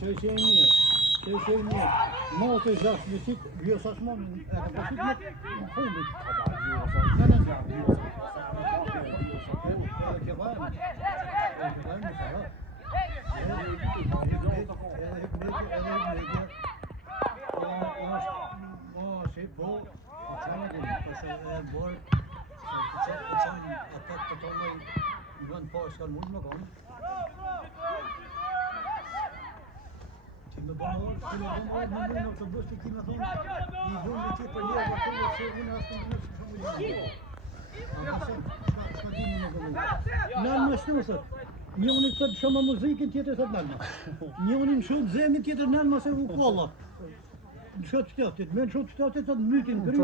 Që e mirë. Motë 6 vitit, vjosa shmonin, e ka pasit në fundit. Edhe ke vajmë. Nënë më shtusët, njëni të thëtë shumë muzikin, tjetër thëtë nënë. Njëni në shumë zemi, tjetër nënë mëse u kolla. Në shumë qëtëtit, me në shumë qëtëtit të mytin kry,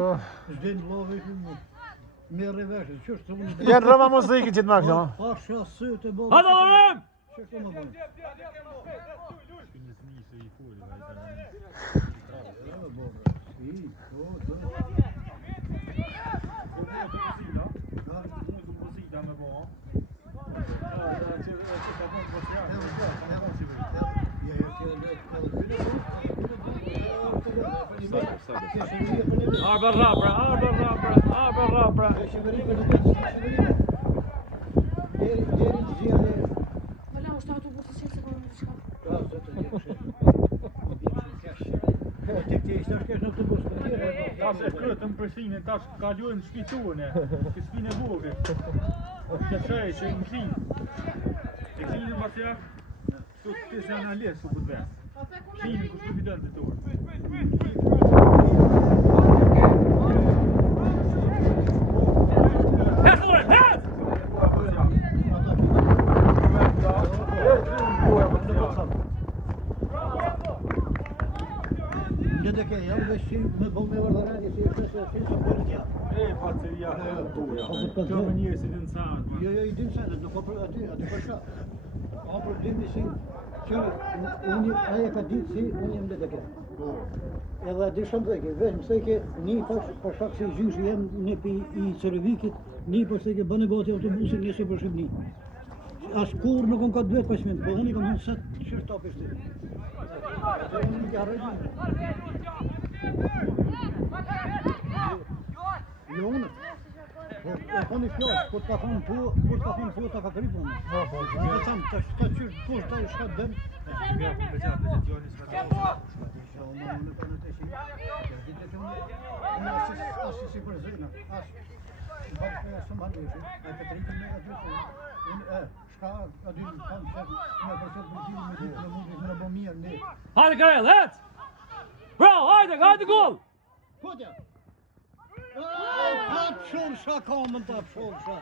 zdenë love me reveshët, qështë të unë... Janë rëma muzikin që të makë, no? Asha sëtë e bërë... Hajde Lorem! Qështë të më bërë? Arba rapra. Валя, уште автобуси се го шка. Ta se krytëm për sinin, tash kalojnë shpituane, që shpinë e vogël. Që shej, që në klinë. E klinë në basja, të të se në lesë u këtë vesë. Klinë ku shpitën të torë. Ndeke jam dhe shqim me bëllë me vërdhërani si e shesë e për tja. Faceria të tuja. Kjo më njërë si dinë sajtë. Jo, i dinë sajtë, nuk o për aty për shka. A për dimi si, qëri, aje ka ditë si unë jem dhe deke. Edhe di shumë dheke, veç mëse ke një për shak si gjyshi jem një pi i Cërëvikit, një përse ke bënë gati autobusin njëse për Shqipni. As kur nuk on ka duhet pashmin, po unë i kam hënë set qështë tapishti. Jo unë. Po koni fjallë, po t'ka thonë po, t'a ka kri punë. Po, të thamë, ta qyrë, po shta i shka dëmë. Unë për në të shi, ditë të unë asë si për zëjna, asë. Në bakë për së më dojshë, a të tritë me ka gjusë, unë shka a dy në kanë që me përset për gjimi me ditë në mundis në bo mirë ne. Hajde Karel, het! Bravo, hajde gol! Kodja! Tapë shorësha kamën, tapë shorësha.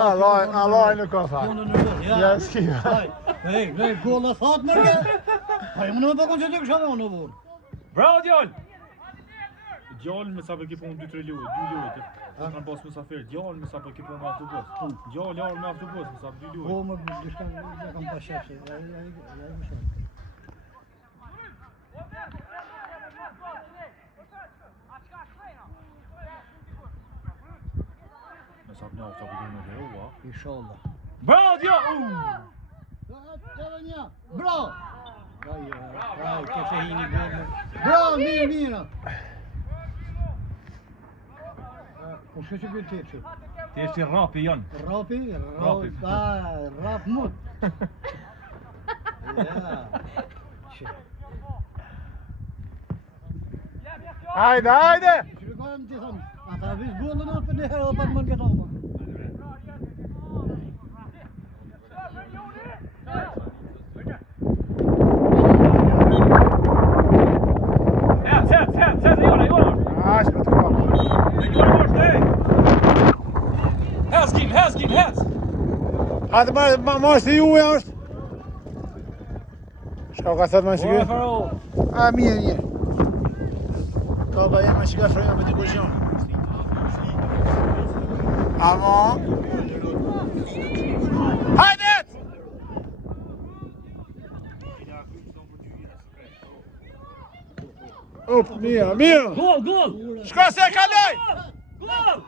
Allah nuk ka fa. Ja, s'ki. Hej, golla thatë mërke. Hajë më në më përkon që të kësha dhe unë vërë. Bravo Djallë! Djallë me sa për kipon 2-3 lujë, 2 lujë. Kanë pas musafir, djallë me sa për kipon me autobus. Djallë me autobus, me sa për 2 lujë. Po, më dishka në kam pa shepse. Ja i më shumë. Me sa për një autobus në dhe ua. Inshallah. Bravo Djallë! Bravo! Bravo, që se hini gërë. Bravo, mirë. Po shë që bërë të që? Ti është i rapi janë. Rapi? Rap mut. Ja. Hajde! Shërikojmë të thëmë, ata vish gollën apë në herë dhe pak më në këtë alma. Hajde ma është ju e është. Shka ka thëtë ma shikë? A, mirë. Ka ba jenë ma shikë frejnë me të kërgjën. Amo. Hajdet! Op, mia, mia! Gol, gol! Shka se e kaloj! Gol!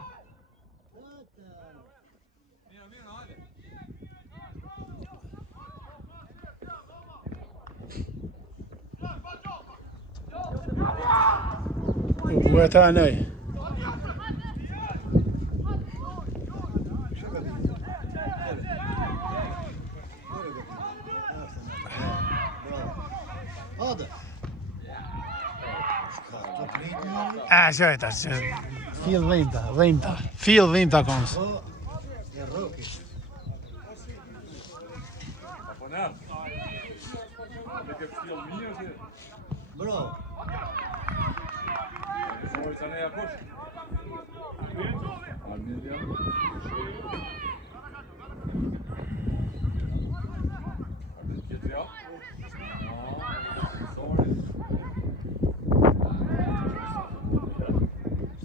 Vëta nej. Hadi. Shojta, fill dhimta. Fill dhimta komës. Ja roki. Bravo.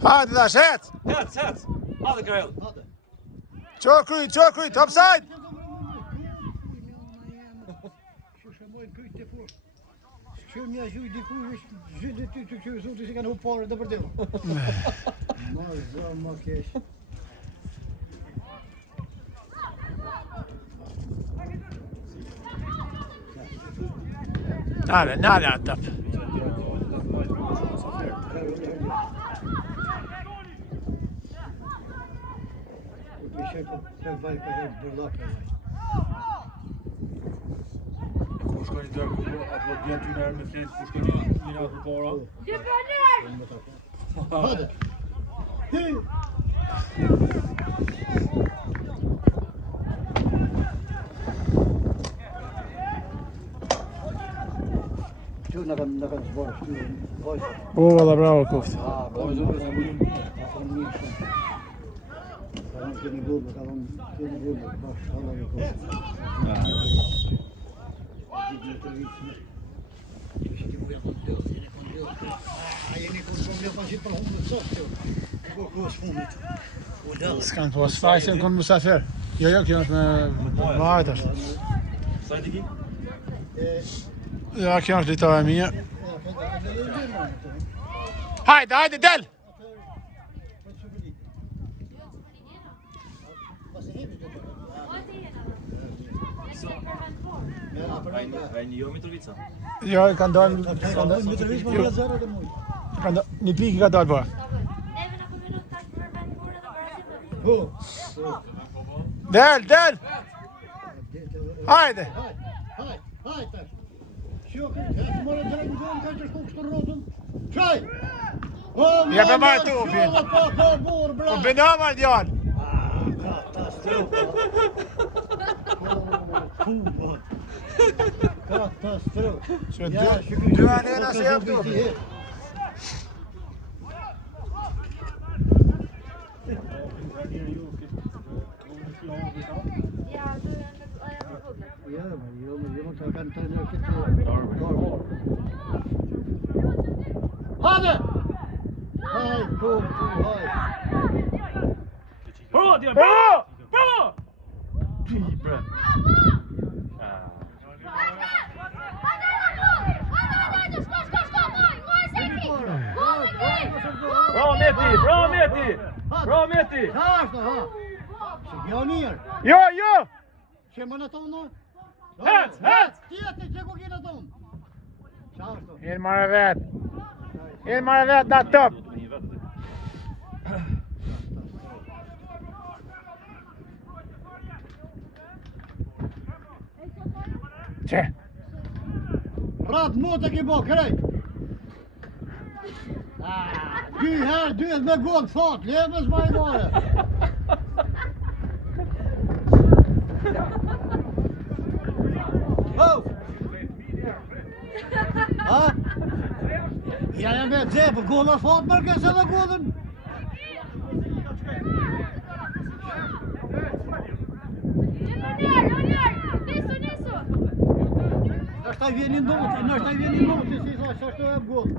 Hajde dash, het! Het! Hadi Karel! Hadi. Qo offside! Shusha mojnë kujt të fort. Shkëm një gjuj dikuj, zhjë ty të kjo zotë si kanë hu pare dhe për delë. Ma zë, ma kesh. Nale attap. Kijk bij het burlakken. Kur shkoni dërë, apo bjen ty nërë me fletë, kur shkoni një natë për para? Hadi. Şu ne kadar zor. O, valla bravo koft. Keni buldu, keni buldu. Bak, Allah yok. S'kan pas fajse kon musafer. Jo, kjo është me vajtash. Sa e ti ki? Ja, kjo është ditave mia. Hajde, del! A një jo Mitrovica? Jo, kanë dalë... Një pikë ka dalë, bërë. Del! Hajde! Hajde! Ja me marrë tu, bjen. Po bënama djallë. Katastrof. Dy anena se jam tu. Ja, maar je moet ook aan het Hadi! Hai, kom, hai. Bravo, Dion! Bravo! Bravo! Bra. Bravo Meti! Daar is nog, ha. Zeg jou neer. Jo! Zeg maar naar tom nog. Het! Tjetë, që ku kina tom? Qarto. Hin marrë vet, da top. Që? Rat mu të ki bo, krejt. Dy herë, dyhet me gol, fat, leve s'ma I more. Oh! Ha? Ja, jeg vet det, på gola fat, Marcus, eller golen? Nështë vjen I noti, si sa ashtu e gol.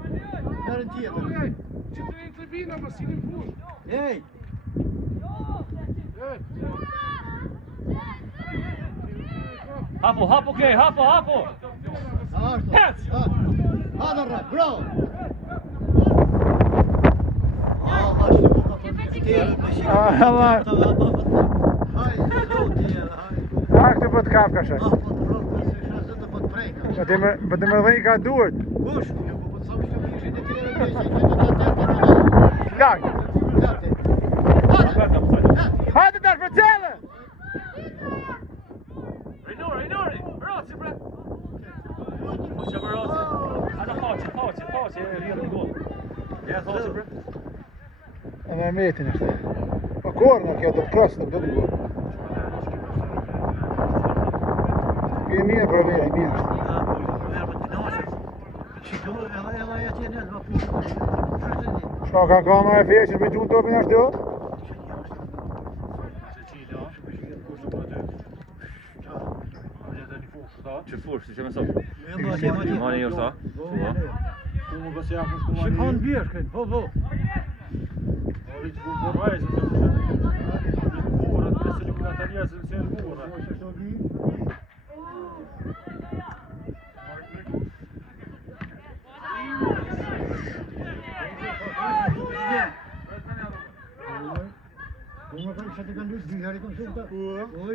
Herën tjetër. Që të rinë tribina, ma si një fush. Ej! Hapo, okay, hapo! Ashtu. Het! Ha, dërra, bravo! Allah. Ha, këtë po të kap ka shaj. Po të më dhej ka duhet. Kush? Lak. Hajde tash për cellë. Rejnori, Roci, bre. Hoqe për Roci. Hajde hoqe, rrjedh në gol. Ja, hoqe, bre. Edhe metin është. Po korna kjo do të kros, nuk do të gol. Kjo e mirë për veri, mirë është. Shka ka kamera e feqër me gjunë topin ashtë jo? Që fush, si që me sot? Mani jo sa? Shikon bjerë kënë, po.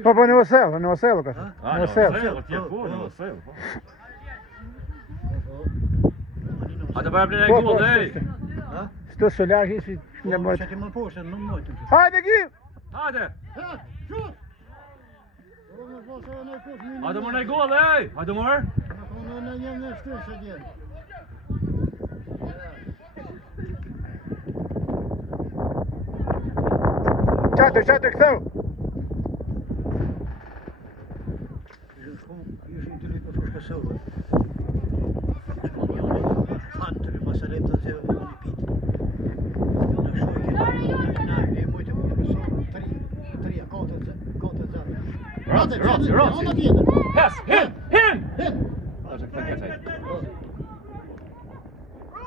Po në Osello ka. Në Osello. Hajde para blen e gol, ej! Sto solari si në mojt. Hajde Gim! Hajde! Hajde mor në gol, ej! Hajde mor! Qatë, këtheu! Roci! Hes, hin!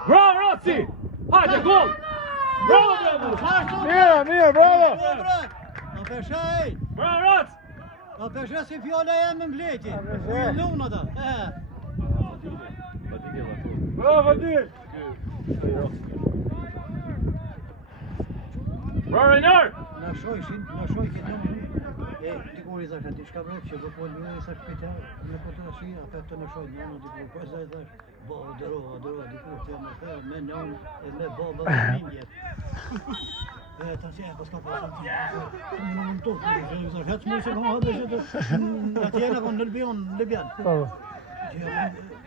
Bravo, Roci! Hajde, gol! Bravo! Mirë, bravo! Bravo, Roc! A pesha si fjalla e me mbleti. Luna ata. Bravo, Vadir! Bravo, Rejnar! Na shoj këtë dikuri thash ati shka vrep që vëpol një e thash pita në fotografi, ata të në shoj në dikuri, po e zaj thash, bo, adoro, dikur të jam e thërë, me nëmë e me baba dhe mindje. E ta si e paska po të në tokë, thash, hec mu se ka hadë që të atjena ka në Lëbjan.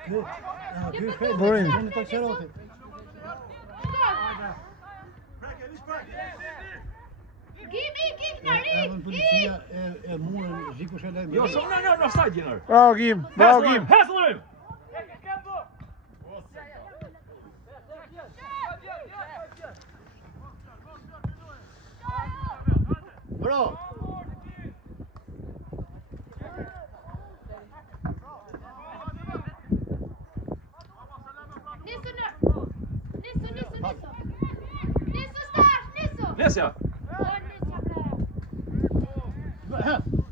Kjo shkajt, në të takserati. Even policia e morën Zikush e lejmë. Jo, shumë në offside jenë. Bravo Gim! Heslerim! Bravo! Nesja!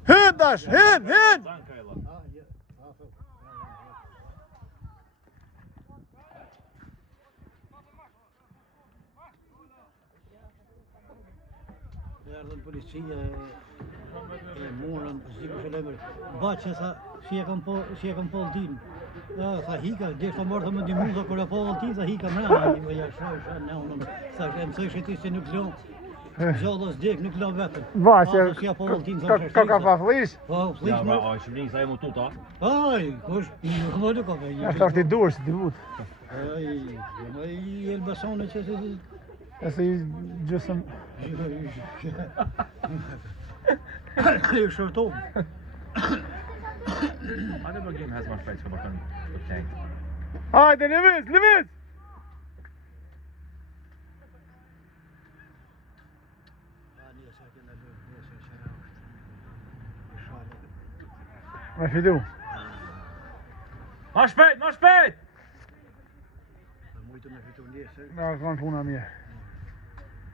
Hyn tash, hyn! Erdhën policia e morën Zikush e lejmë. Baqa sa si e kam po din. Tha hika, desha marrë më ndimu, tha kur e po ti, tha hika mrena, më ja shoj ne unë. Thash e mësoj ti se nuk lëm. Gjallës dek nuk lëm vetëm. Vaçë. Ka pa flish? Po, flish. Ja, bra, shpëlin sa e mututa. Ai, kush, nuk do ka vënë. Ashtë ti duar si debut. Ai, Elbasone që se Ese i gjësëm... Ju shërtom. Hajde do Gim hes më shpejt që bërtën të kejt. Hajde, lëviz! Me fidu. Ma shpejt! Mujtë me fitu njëse. Nga kanë puna mirë.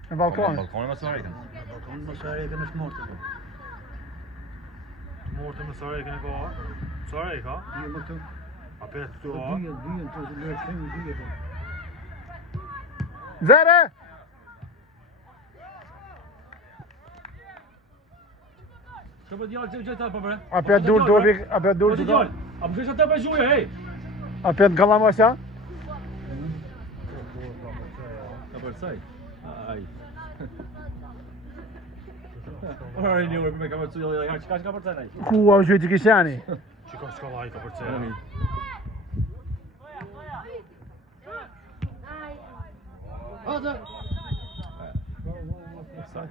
Në balkon. Balkoni më Sarajkën. Balkon më Sarajkën është mortë. Mortë më Sarajkën e ka? Sarajka? Një më këtu. A petë këtu a? Dyjen, të lërë kemi dyjen. Zere! Ço po djalë gjë ta po bre. A pe dur dobi, a pe dur Po djalë. A më thësh atë pa gjuhë, hey. A pe gallamosja? Ka përcaj. Ai. Ora një orë me kamerë çuaj, ja çka ka përcaj ai. Ku u gjeti Kishani? Çka s'ka vaj ka përcaj. Hajde. Sa.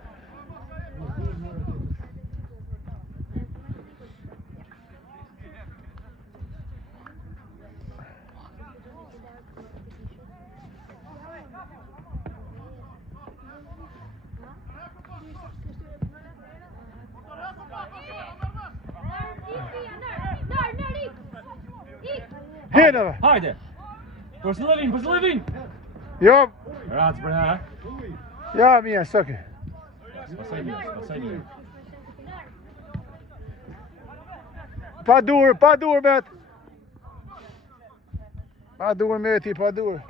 Hejde! Hajde. Përslëvin. Jo, Rac bre ha. ja mirë, s'oke. Pasaj mirë. Pa dur bet. Pa dur me ti, pa dur.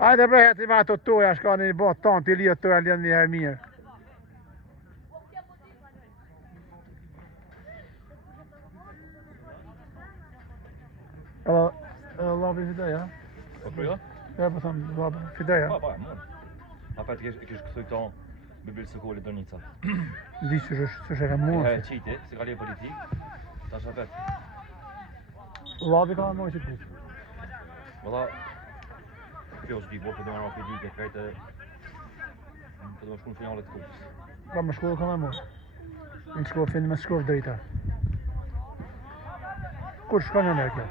Hajde bre, heti me ato toja, shka një bo tanë, t'i lijet toja ljen një herë mirë. Edhe labi fideja? Po për jo? Ja, po thëmë, labi fideja. Pa, mund. Pa e kish këthuj këto bibil së koli dërnica. Di që është e ka mund. E qiti, se ka lije politik, ta shapet. Labi ka mund që të Valla, kjo është di, bo për do marrë për ligë, krejtë për do shku në finalet të kupës. Ka më shkollë, ka me mund. Në shkollë, finë me shkollë drejta. Kur shka në nërke?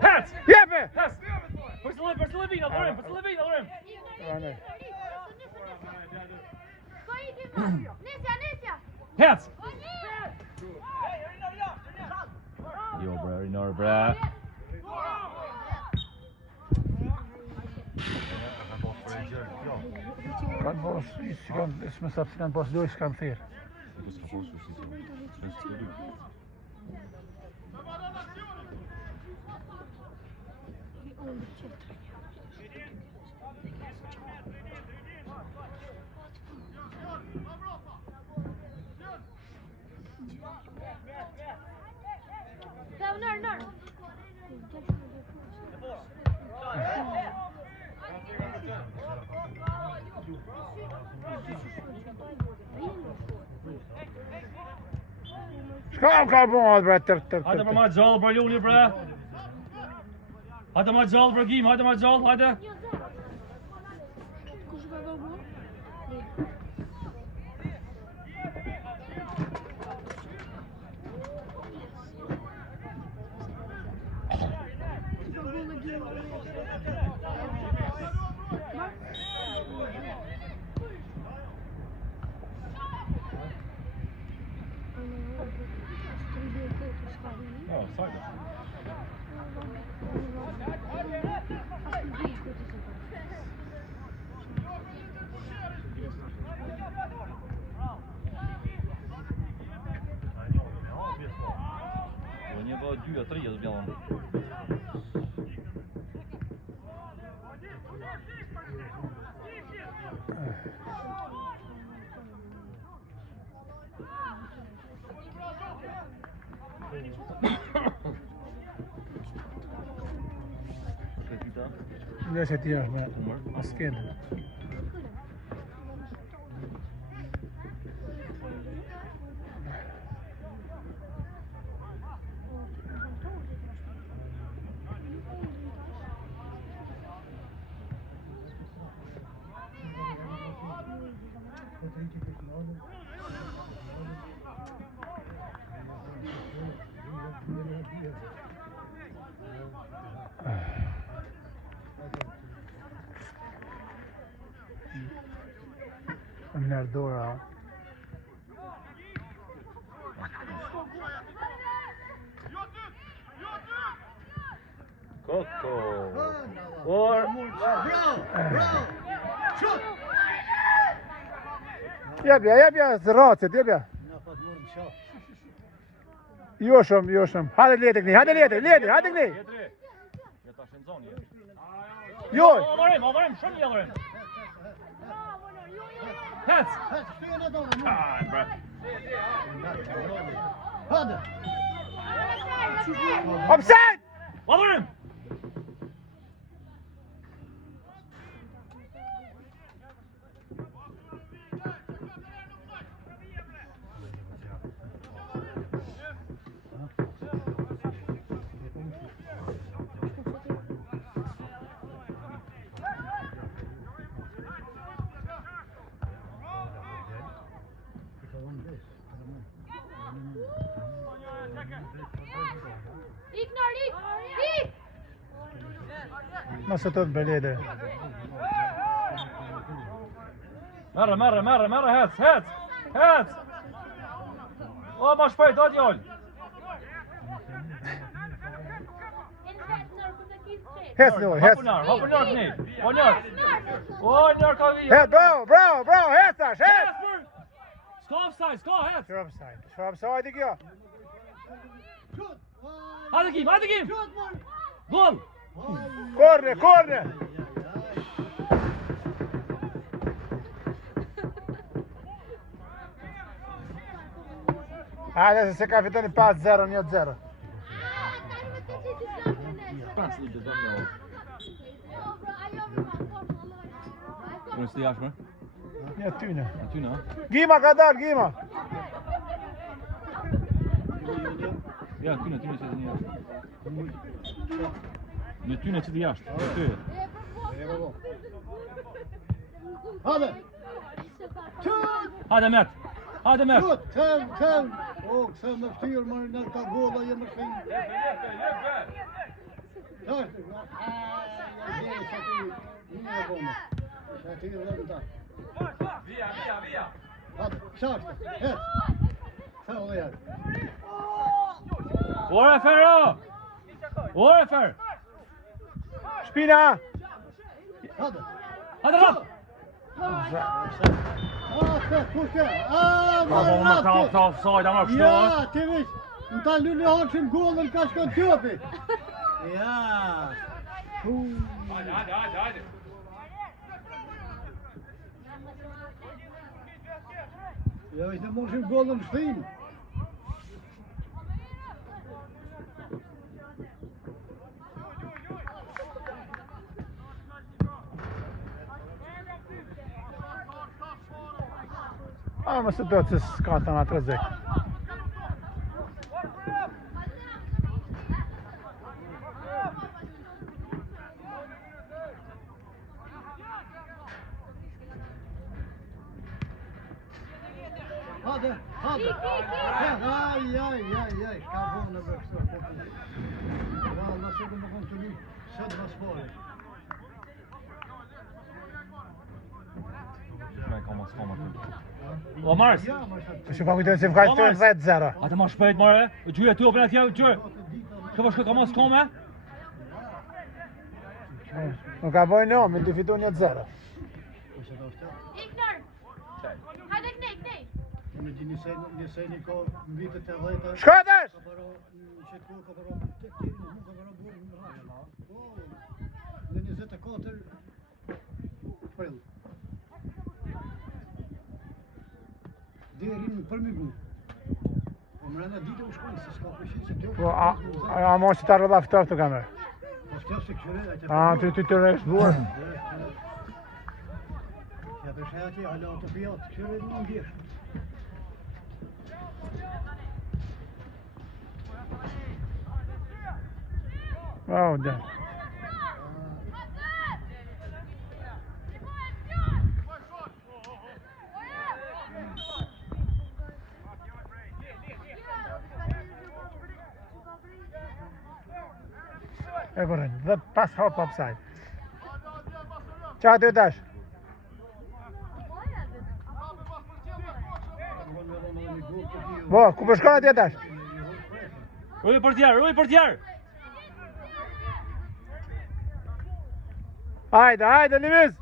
Hec! Jepe! Hec! Përslëvin, adhërëm! Rane. Hec! Jo bre, rinor bre. Kanë bosh, si kanë, s'me sapë si kanë bosh dojë, s'kanë thirë. Shka ka bon atë bre, tër. Hajde për ma gjallë, bre Luli, bre. Hajde ma gjallë, bre Gim, hajde ma gjallë, hajde. Kush ka gol? Ja, sajde. Një bë 2-3 të bjellën. Nga që ti është me skenë. Nerdora. Koko. Or. Bravo! Shut! Jebja, zracet, jebja. Na pas morëm shaf. Joshëm. Hajde lete këni, hajde këni. Ja tash në zonë. Joj. Avarim, shumë avarim. Hec. Shpije në donë. Ah, bra. Hajde! Offside! Avarim. Mos të belede. Merre, hec. O, ma shpejt, o djall. Hec në oj, hec. Hapu nër këni. O nër. O nër ka vijë. Hec, bravo, hec tash, hec. S'ka offside, hec. Shra offside i kjo. Hajde Kim. Gol. Korne. Hajde se ka fitoni 5-0, 1-0. Unë s'ti jashme? Një tyne. Tyna? Gima ka dal, Gima. Ja, tyna që të një jashme. Në tyna që të jashtë. Hajde! Hajde Met. Shut! Them! O, kësa më ftyrë, më në ka golla, jemë shpinë. Tash, Via. Hadi, şarkı. Evet. Sen ol yani. Orefer. Shpina. Hadi. Hadi rap. Kushte. Ta offside, ama kështu. Ja, Timish. Në ta lulli harëshim gollën ka shkon tjopi. Ja. Hajde. Ja, ishte morëshim gollën shtin. Ama se do të s'ka të nga të rëzik. Hadi. Ai, shka vonë në bërë kështu. Valla, se du më konë të një, sëtë më O Mars. Shumë pa kujtojnë se më ka shtojnë 10-0. Ate ma shpejt mare, gjyre ty o për atje, gjyre. Ka më shkët, ka mas kome? Nuk ka bojnë no, me të fitu 1-0. Ignar! Hajde knej! Në gjë njësej një ko në vitët e dhejta. Shkotesh! Ka përro në qëtë ku, ka përro në të tiri, në ka përro burë në rraqë. Në 24 prill. Deri në përmigu. O mërëna dite u shkojnë, se s'ka përshin se tjo. Po, a mos që ta rëlla fëtof të kamer. Po s'tjo se këshyre, Ty të rejsh buar. Ja përshin ati, ala të pijat, këshyre në ndjesh. Wow, da. E vërën, dhe pas hop offside. Qa të dash? Bo, ku përshkon atje dash? Ruj për tjerë! Hajde, hajde, lëviz!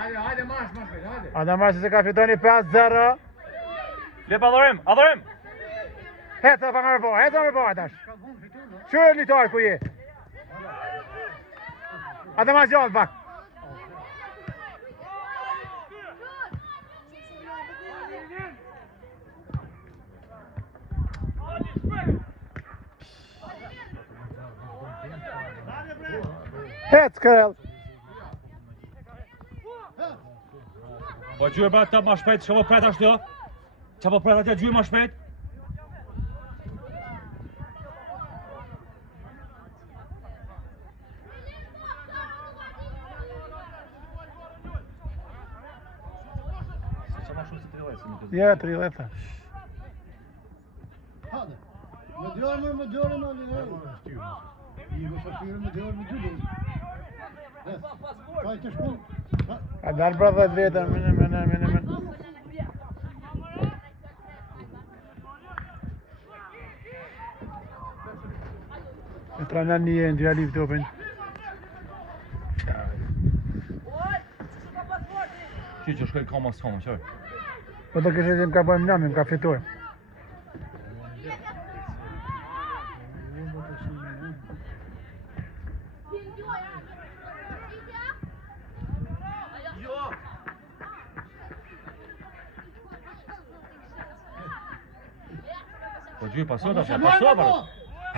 Hajde, marsh, hajde. Ada marsh se ka fitoni 5-0. Lep adhurim. Heca pa më bërë tash. Qërë litar ku je? Ada ma gjallë pak. Hec, Karel. Po gjyë bërë të ma shpejt, që po pret ashtë jo? Që po pret atje gjyë ma shpejt? Se që ma shumë si 3 lejtë? Ja, 3 lejtë. Hade. Me djorën, Ali. I më shafirë me djorën me djurën. Kaj të shkull. A dalë pra 10 vetër, mene. E tranan një në djali për topin. Që shkoj kama s'kama, qërë? Po të kështë që më ka bëjmë nëmi, më ka fitojmë. Po gjyë pasot,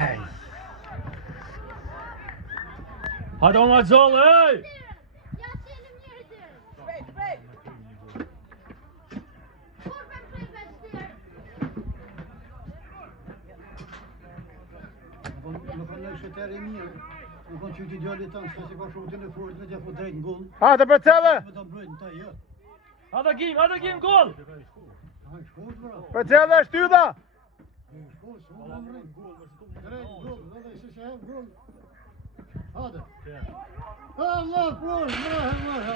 Hej! Hajde o ma gjallë, hej! Në konë në shëteri mirë. Në konë që ti djallit tanë, s'ka se ka shumë të në forët me gjafo drejt në gullë. Hajde për cëllë! Me ta mbrojt në ta jo. Hajde gim, gol! Hajde shkot, bra. Për cëllë është tydha! Shkot, s'u në mbrojt. Drejt në gullë, dhe se se hem gullë. Hajde. Allah, por, mërë.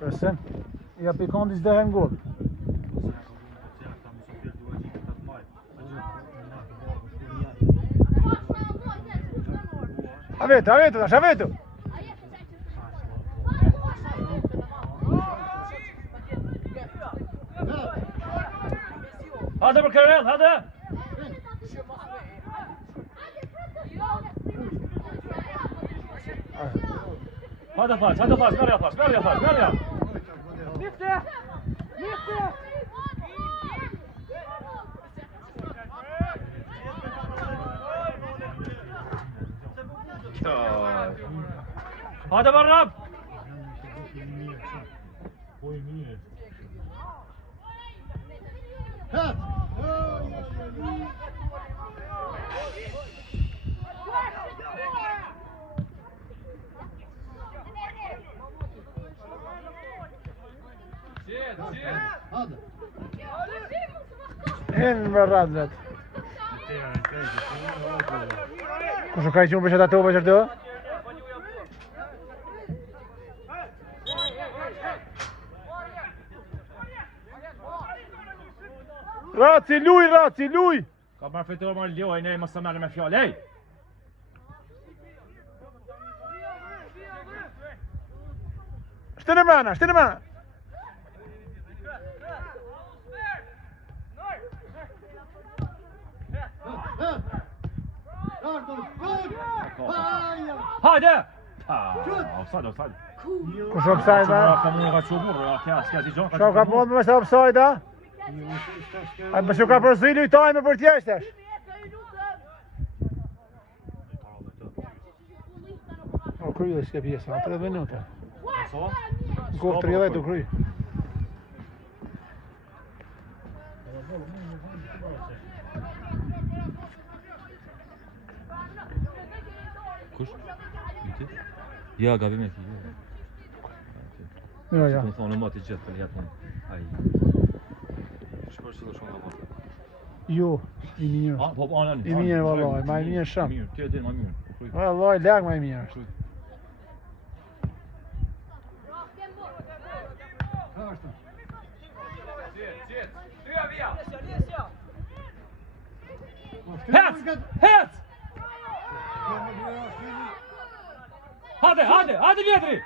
Kërësim. Ja pikon disë dhe hem gol. A vetu. Hajde për Karel, hajde! Hajde flash, merja! Hajde për rap! Hinë më radhët. Kusho ka I qumë për që ta tope që të? Raci, luj! Ka marrë fitore marrë ljoj, ne mos të merë me fjallë, hej! Shtinë mrena! Hajde! Offside. Kush offside, Ka mune ka që burë, s'ka si gjonë. Shko ka mund me se offside, a? A më shko ka përzilu I tajme për tjeshtash. O kryj dhe s'ke pjesë, 30 minuta. Në kohë 30 u kryj. Kush? Ja, gabim e ti. Ja. Në thonë, në mati gjithë për jetë. Shpër që do shumë ka Jo, i mirë. Po anë. I mirë vallahi, më i mirë shumë. Mirë, ti e din më mirë. Vallahi lag më i mirë. Het! Hadi Vjetri!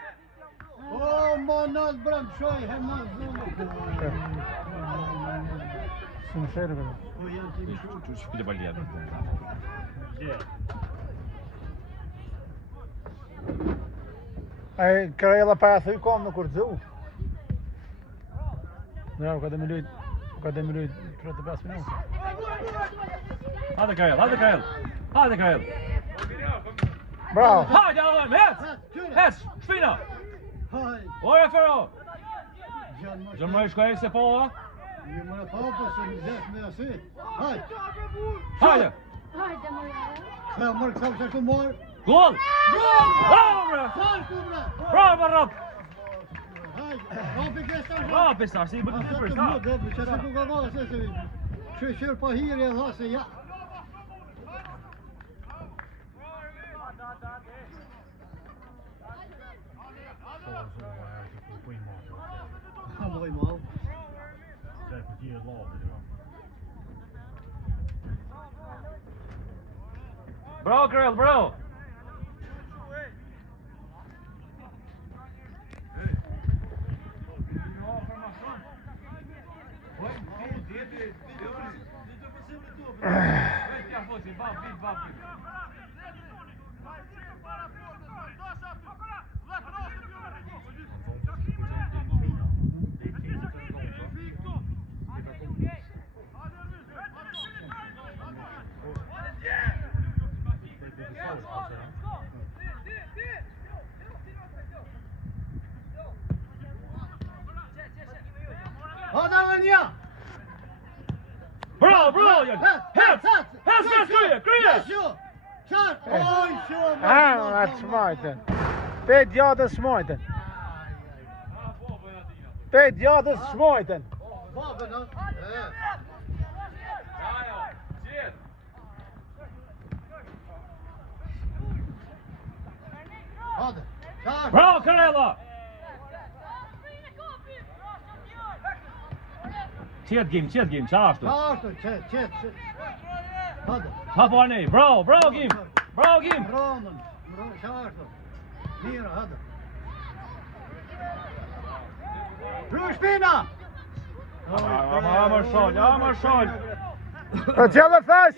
O, monat brand shoj, he ma zëmë. Së më shërë këtë. O, janë të një shumë. Që shpite balia. Ai Karela pa thuj kom në kur dzu. Ja, ka dhe me lujt 35 minuta. Hadi Karel! Bravo! Hadi Alem, het! Shpina! Haj, Oja Fero! janë më Gjëmërej shkoj se po, ha? Një më në papa se më zesh me asi. Haj, Hajde! Hajde më rrë. ka mërë kësa më që morë. Gol! Bravo, bre! Falku, bre. Bravo, Rap! Haj, rapi kësta shë. Rapi sa, si i bëtë të Asa përës, të ha? më dhe, që se ku ka valë, se shëshër pa hirë e dha se ja. Ha më dojë malë. Bravo, Karel, bravo! Hada më një! Bravo, Jan! Het! Kryje! Shë! Qarë! Oj, shumë! Atë smajten. Pe djatës smajten. Pe djatës smajten. Babën, ha? Hadi! Qarë! Bravo, Karela! Qetë game, qa ashtu? Qarë, qetë. Hadi! Ha po anej, bravo, Gim! Bravo, Gim! Ramën! Qarë! Mira, hadi! Pru shpina! Ama shol! Po qëllë thash?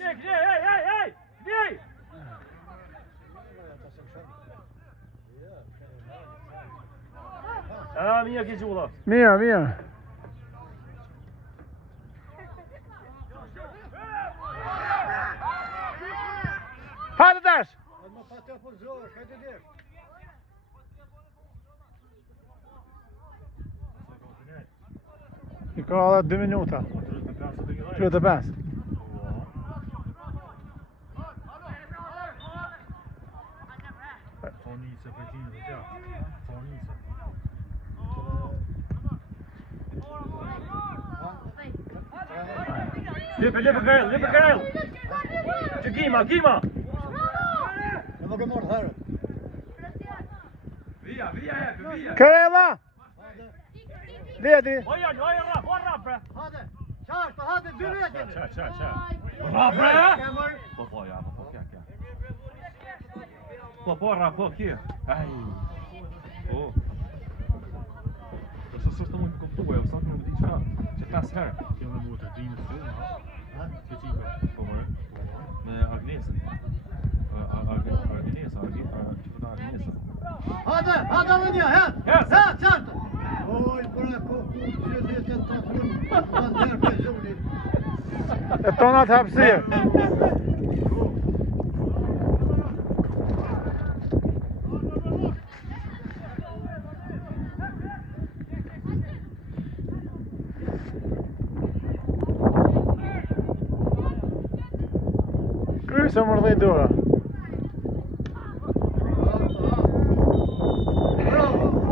Gjej! Mija ki gjulla. Mija. Hajde tash! Më pa të përzosh, hajde dhe! I ka edhe 2 minuta. 35. Lipe Karel! Që Gima! Në më ke morë herët. Vija! Karela! Vjetri! Oja, rap, bre! Hadi! Qarë, hadi, 2 metin! Qa. Rap, bre! Kemër! Po, kja. Po, rap, kje. Aj. Po. Do së të mund të kuptuaj, o sa të më di qa, që 5 herë. Kjo me motër, të inë të filmë, ha? Që qika? Po, mërë. Me Agnesën. Agnesën. Hadi më një, het! Het! Qartë! Oj, bërë, që dhe të të thunë, në nërë për zhulli. E tonat hapsirë. Kryse më rëdhej dora.